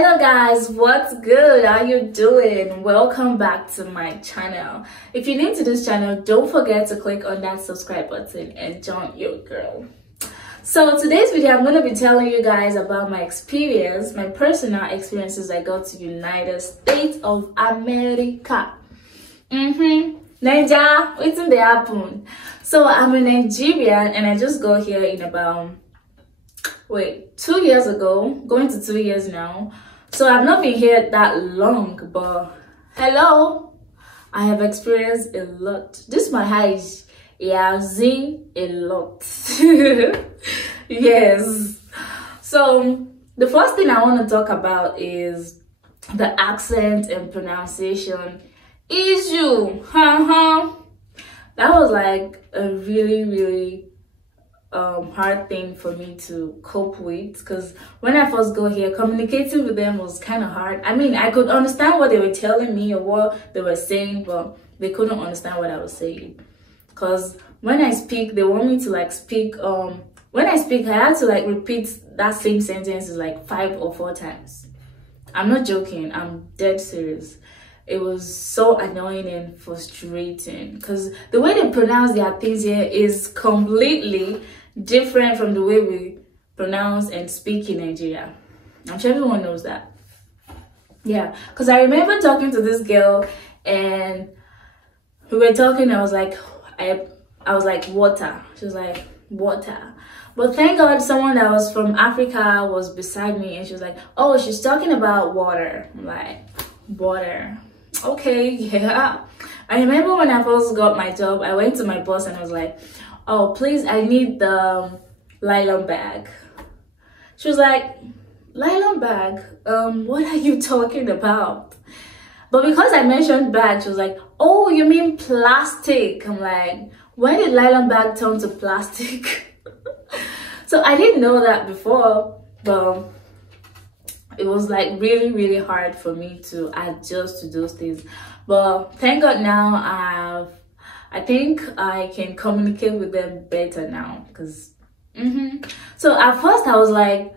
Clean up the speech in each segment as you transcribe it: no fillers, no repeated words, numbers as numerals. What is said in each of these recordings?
Hello guys, what's good? How you doing? Welcome back to my channel. If you're new to this channel, don't forget to click on that subscribe button and join your girl. So today's video, I'm going to be telling you guys about my experience, my personal experiences. I got to United States of America. Nigeria, what's in the happen? So I'm a Nigerian and I just got here in about 2 years ago, going to 2 years now. So I've not been here that long, but hello, I have experienced a lot. This my height. Yeah, I've seen a lot. Yes. So the first thing I want to talk about is the accent and pronunciation issue. That was like a really hard thing for me to cope with, because when I first got here, communicating with them was kind of hard. I mean, I could understand what they were telling me or what they were saying, but they couldn't understand what I was saying. Because when I speak, they want me to like speak, when I speak, I had to like repeat that same sentence like 5 or 4 times. I'm not joking, I'm dead serious. It was so annoying and frustrating because the way they pronounce their things here is completely different from the way we pronounce and speak in Nigeria. I'm sure everyone knows that. Yeah, because I remember talking to this girl and we were talking. I was like, water. She was like, water. But thank God someone that was from Africa was beside me and she was like, oh, she's talking about water. I'm like, water. Okay, yeah. I remember when I first got my job, I went to my boss and I was like, oh, please, I need the nylon bag. She was like, nylon bag? What are you talking about? But because I mentioned bag, she was like, oh, you mean plastic? I'm like, when did nylon bag turn to plastic? So I didn't know that before, but it was like really hard for me to adjust to those things. But thank God now I think I can communicate with them better now, because so at first I was like,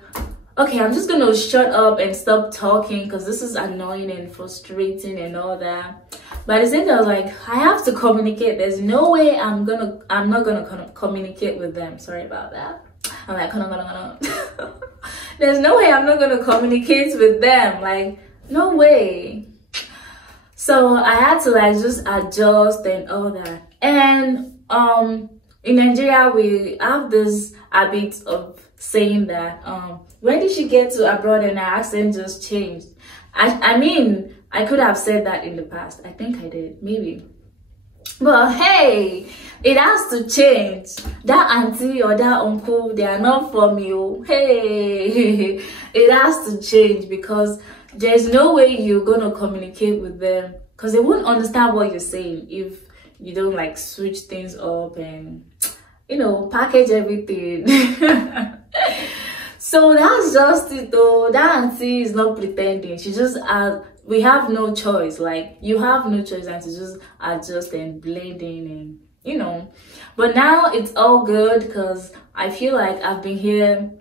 okay, I'm just gonna shut up and stop talking because this is annoying and frustrating and all that. But at the same time, I was like, I have to communicate. There's no way I'm not gonna communicate with them. Sorry about that. I'm like, there's no way I'm not gonna communicate with them. Like, no way. So I had to like just adjust and all that. And in Nigeria, we have this habit of saying that when did she get to abroad and her accent just changed? I mean, I could have said that in the past. I think I did, maybe. But hey, it has to change. That auntie or that uncle, they are not from you. Hey, it has to change because there's no way you're gonna communicate with them, because they won't understand what you're saying if you don't like switch things up and, you know, package everything. So that's just it though. That auntie is not pretending. She just we have no choice. Like, you have no choice than to just adjust and blend in, and you know. But now it's all good because I feel like I've been here,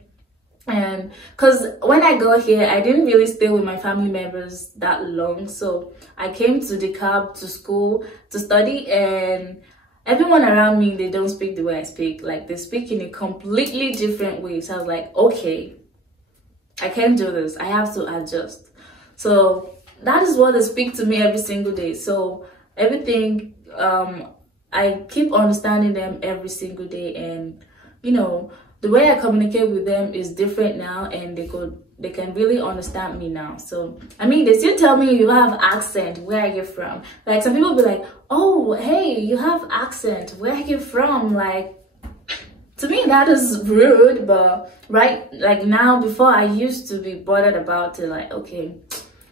and because when I got here, I didn't really stay with my family members that long. So I came to the cab to school to study, and everyone around me, they don't speak the way I speak. Like, they speak in a completely different way. So I was like, okay, I can't do this. I have to adjust. So that is what they speak to me every single day. So everything, I keep understanding them every single day. And, you know, the way I communicate with them is different now, and they can really understand me now. So I mean, they still tell me, you have accent, where are you from? Like, some people be like, oh, hey, you have accent, where are you from? Like, to me that is rude. But right, like now, before I used to be bothered about it, like, okay,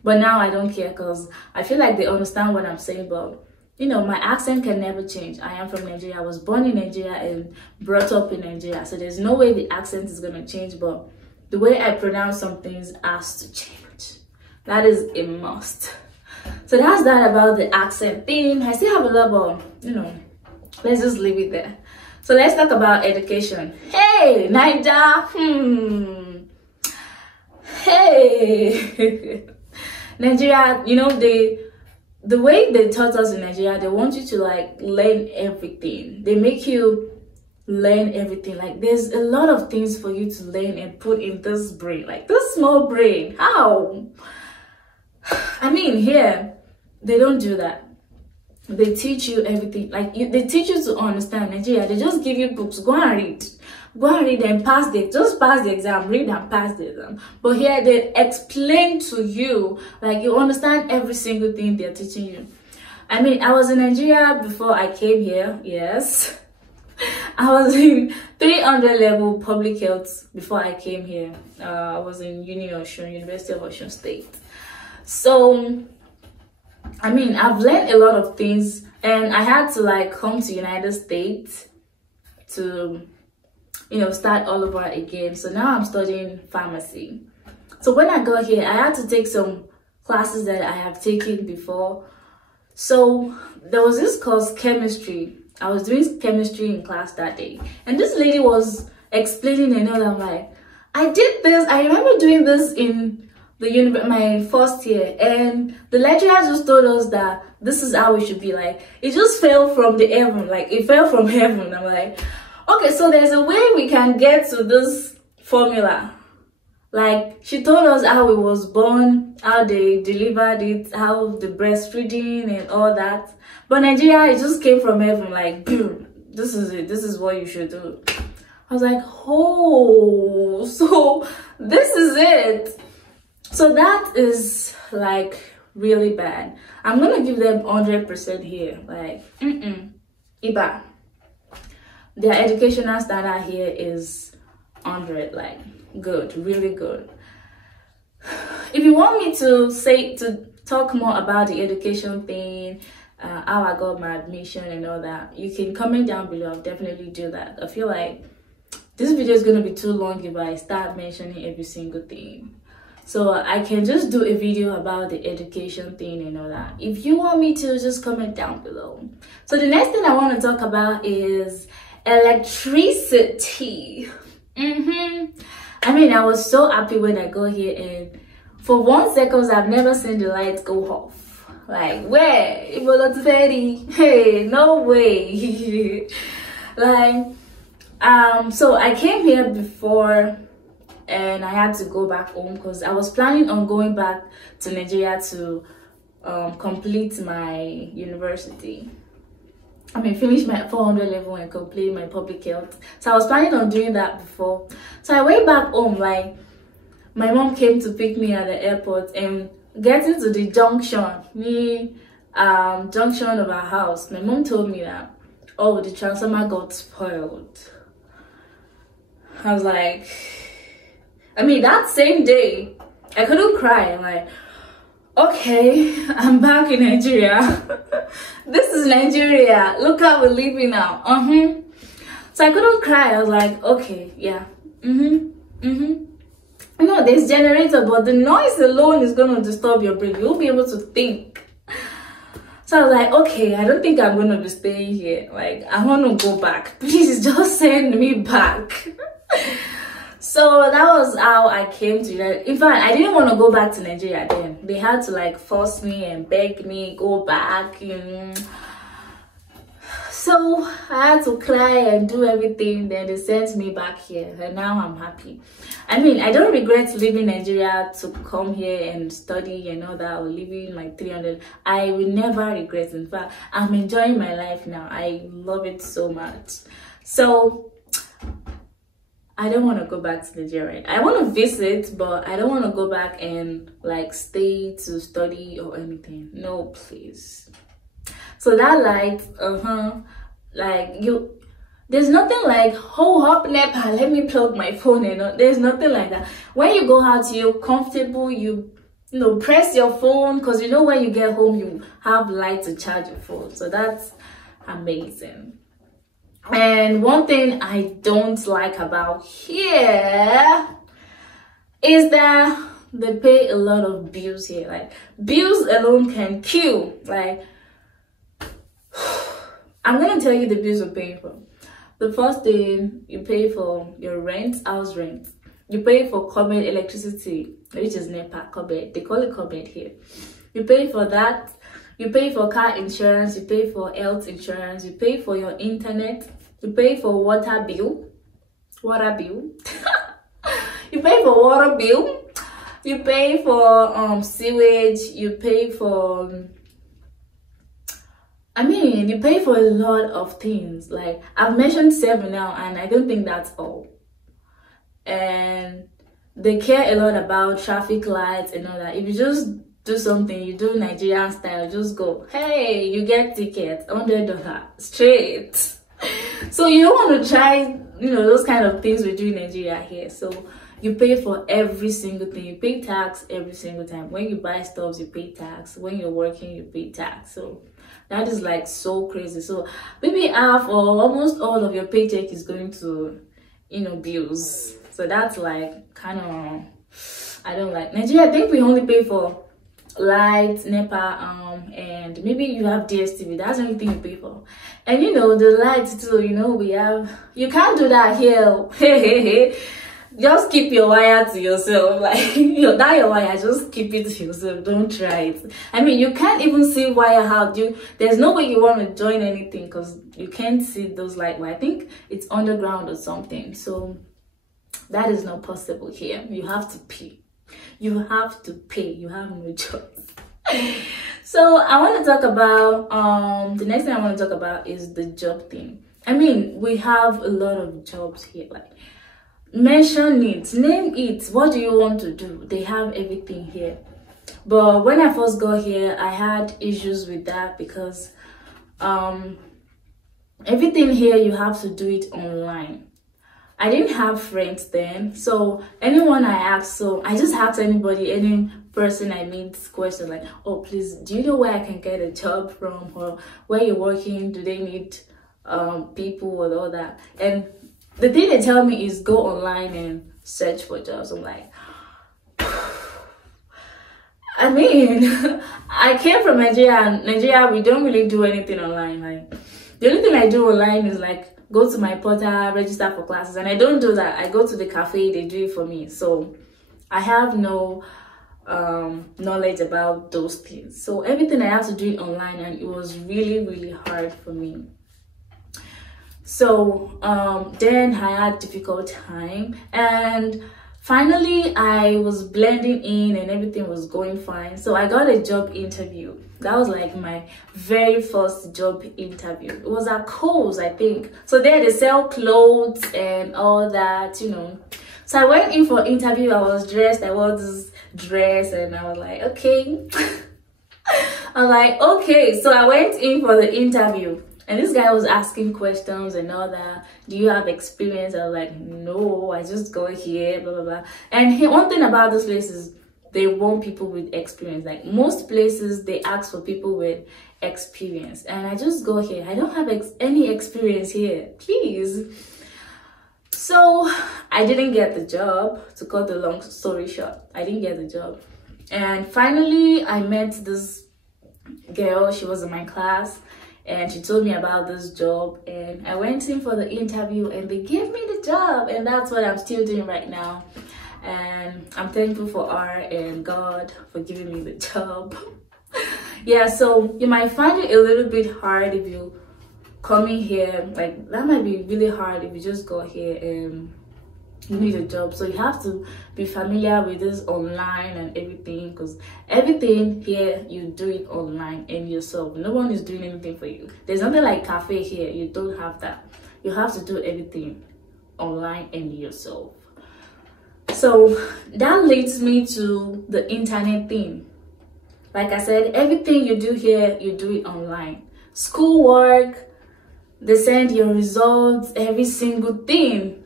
but now I don't care because I feel like they understand what I'm saying. But you know, my accent can never change. I am from Nigeria. I was born in Nigeria and brought up in Nigeria. So there's no way the accent is going to change. But the way I pronounce some things has to change. That is a must. So that's that about the accent thing. I still have a lot, but you know, let's just leave it there. So let's talk about education. Hey, Niger. Hey, Nigeria, you know, the way they taught us in Nigeria, they want you to like learn everything. They make you learn everything. Like there's a lot of things for you to learn and put in this brain, like this small brain. How? I mean, here they don't do that. They teach you everything. Like they teach you to understand. Nigeria, they just give you books. Go and read and pass the, just pass the exam, read and pass the exam. But here they explain to you, like you understand every single thing they're teaching you. I mean, I was in Nigeria before I came here. Yes, I was in 300 level public health before I came here. I was in University of Osun State. So I mean, I've learned a lot of things, and I had to like come to United States to, you know, start all over again. So now I'm studying pharmacy. So when I got here, I had to take some classes that I have taken before. So there was this course, chemistry. I was doing chemistry in class that day, and this lady was explaining another. I'm like, I did this. I remember doing this in my first year, and the lecturer just told us that this is how it should be. Like it just fell from the heaven, like it fell from heaven. I'm like, okay, so there's a way we can get to this formula. Like she told us how it was born, how they delivered it, how the breastfeeding and all that. But Nigeria, it just came from heaven, like boom, this is it, this is what you should do. I was like, oh, so this is it. So that is like really bad. I'm gonna give them 100% here. Like, Iba. Their educational standard here is 100. Like, good, really good. If you want me to talk more about the education thing, how I got my admission and all that, you can comment down below. I'll definitely do that. I feel like this video is gonna be too long if I start mentioning every single thing. So I can just do a video about the education thing and all that. If you want me to, just comment down below. So the next thing I want to talk about is electricity. I mean, I was so happy when I got here, and for 1 second, I've never seen the lights go off. Like, where? Hey, no way. Like, so I came here before, and I had to go back home because I was planning on going back to Nigeria to complete my university. I mean, finish my 400 level and complete my public health. So I was planning on doing that before. So I went back home. Like, my mom came to pick me at the airport, and getting to the junction of our house, my mom told me that, oh, the transformer got spoiled. I was like, I mean, that same day, I couldn't cry. I'm like, okay, I'm back in Nigeria. This is Nigeria. Look how we're living now. So I couldn't cry. I was like, okay, yeah. You know, there's generator, but the noise alone is going to disturb your brain. You won't be able to think. So I was like, okay, I don't think I'm going to be staying here. Like, I want to go back. Please just send me back. So that was how I came to United. In fact, I didn't want to go back to Nigeria then. They had to like force me and beg me go back. So I had to cry and do everything. Then they sent me back here, and now I'm happy. I mean, I don't regret leaving Nigeria to come here and study and all that, or living like 300. I will never regret. In fact, I'm enjoying my life now. I love it so much. So I don't want to go back to Nigeria. I want to visit, but I don't want to go back and like stay to study or anything. No, please. So that light, like there's nothing like, oh, up NEPA, let me plug my phone, you know. There's nothing like that. When you go out, you're comfortable, you know, press your phone, because you know when you get home, you have light to charge your phone. So that's amazing. And one thing I don't like about here is that they pay a lot of bills here. Like, bills alone can kill. Like, I'm gonna tell you the bills you're paying for. The first thing, you pay for your rent, house rent. You pay for common electricity. which is NEPA, COVID. They call it COVID here. You pay for that. You pay for car insurance. You pay for health insurance. You pay for your internet. You pay for water bill. Water bill. You pay for water bill. You pay for sewage. You pay for, I mean, you pay for a lot of things. Like, I've mentioned 7 now, and I don't think that's all. And they care a lot about traffic lights and all that. If you just do something, you do Nigerian style, just go, hey, you get tickets, $100 straight. So you don't want to try, you know, those kind of things we do in Nigeria here. So you pay for every single thing. You pay tax every single time. When you buy stuff, you pay tax. When you're working, you pay tax. So that is like so crazy. So maybe half or almost all of your paycheck is going to, you know, bills. So that's like kind of, I don't like Nigeria. I think we only pay for lights, NEPA, and maybe you have DSTV. That's the only thing you pay for. And you know, the lights too, you know, we have, you can't do that here. Hey. Just keep your wire to yourself. Like, your wire, just keep it to yourself. Don't try it. I mean, you can't even see wire how there's no way you want to join anything because you can't see those light wire. I think it's underground or something. So that is not possible here. You have to pay. You have to pay. You have no choice. So I want to talk about the next thing I want to talk about is the job thing. I mean, we have a lot of jobs here. Like, mention it, name it. What do you want to do? They have everything here. But when I first got here, I had issues with that because everything here you have to do it online. I didn't have friends then, so anyone I asked, so I just asked anybody, any person I meet this question like, oh, please, do you know where I can get a job from, or where you're working? Do they need people and all that? And the thing they tell me is go online and search for jobs. I'm like, I mean, I came from Nigeria, and Nigeria, we don't really do anything online. Like, the only thing I do online is like go to my portal, register for classes, and I don't do that. I go to the cafe, they do it for me. So I have no knowledge about those things. So everything I have to do it online, and it was really, really hard for me. So then I had difficult time, and finally I was blending in and everything was going fine. So I got a job interview. That was like my very first job interview. It was at Kohl's, I think. So there they sell clothes and all that, you know. So I went in for interview. I was dressed. I wore this dress and I was like, okay. I'm like, okay. So I went in for the interview. And this guy was asking questions and all that. Do you have experience? I was like, no, I just go here, blah, blah, blah. And one thing about this place is they want people with experience. Like most places, they ask for people with experience. And I just go here. I don't have any experience here, please. So I didn't get the job. To cut the long story short, I didn't get the job. And finally, I met this girl. She was in my class. And she told me about this job, and I went in for the interview and they gave me the job, and that's what I'm still doing right now. And I'm thankful for her and God for giving me the job. Yeah, so you might find it a little bit hard if you come in here. Like, that might be really hard if you just go here and you need a job. So you have to be familiar with this online and everything, because everything here you do it online and yourself. No one is doing anything for you. There's nothing like cafe here. You don't have that. You have to do everything online and yourself. So that leads me to the internet thing. Like I said, everything you do here, you do it online. Schoolwork, they send your results, every single thing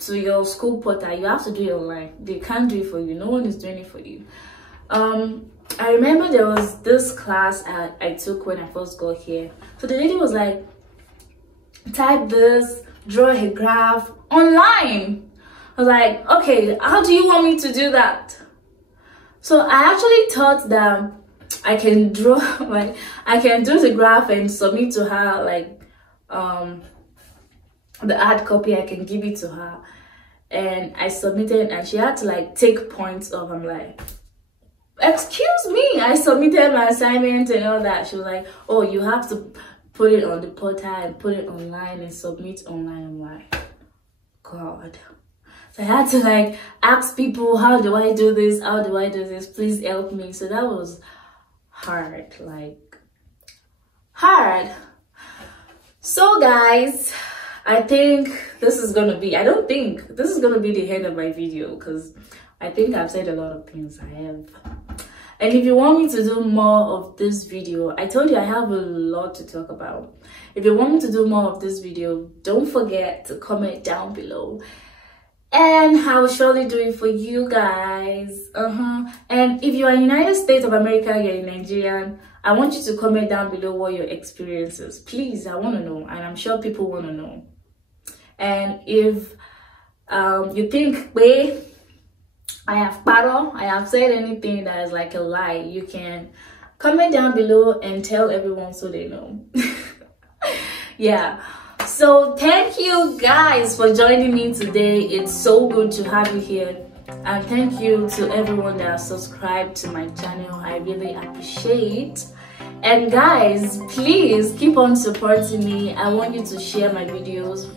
to your school portal. You have to do it online. They can't do it for you. No one is doing it for you. I remember there was this class I took when I first got here. So the lady was like, type this, draw a graph online. I was like, okay, how do you want me to do that? So I actually thought that I can draw, like, I can do the graph and submit to her, like, the hard copy. I can give it to her. and I submitted, and she had to like take points off. I'm like, excuse me, I submitted my assignment and all that. She was like, oh, you have to put it on the portal and put it online and submit online. I'm like, God. So I had to like ask people, how do I do this? How do I do this? Please help me. So that was hard, like hard. So guys, I think this is gonna be, I don't think this is gonna be the end of my video, because I think I've said a lot of things. I have. And if you want me to do more of this video, I told you I have a lot to talk about. If you want me to do more of this video, don't forget to comment down below, and I will surely do it for you guys. And if you are in the United States of America, you're in Nigerian, I want you to comment down below what your experience is. Please, I want to know, and I'm sure people want to know. And if you think, wait, I have said anything that is like a lie, you can comment down below and tell everyone so they know. Yeah, so thank you guys for joining me today. It's so good to have you here, and thank you to everyone that has subscribed to my channel. I really appreciate. And guys, please keep on supporting me. I want you to share my videos,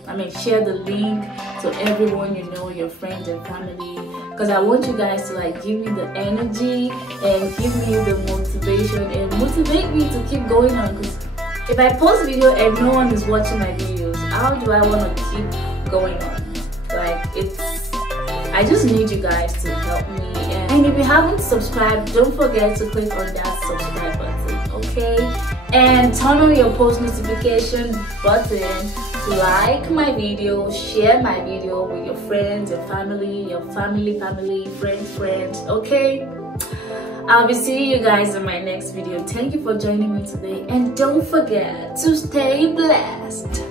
share the link to everyone you know, your friends and family, because I want you guys to like give me the energy and give me the motivation and motivate me to keep going on. Because if I post video and no one is watching my videos, how do I want to keep going on? Like, I just need you guys to help me. And if you haven't subscribed, don't forget to click on that subscribe button, okay? And turn on your post notification button to like my video, share my video with your friends, your family, friends, okay? I'll be seeing you guys in my next video. Thank you for joining me today, and don't forget to stay blessed.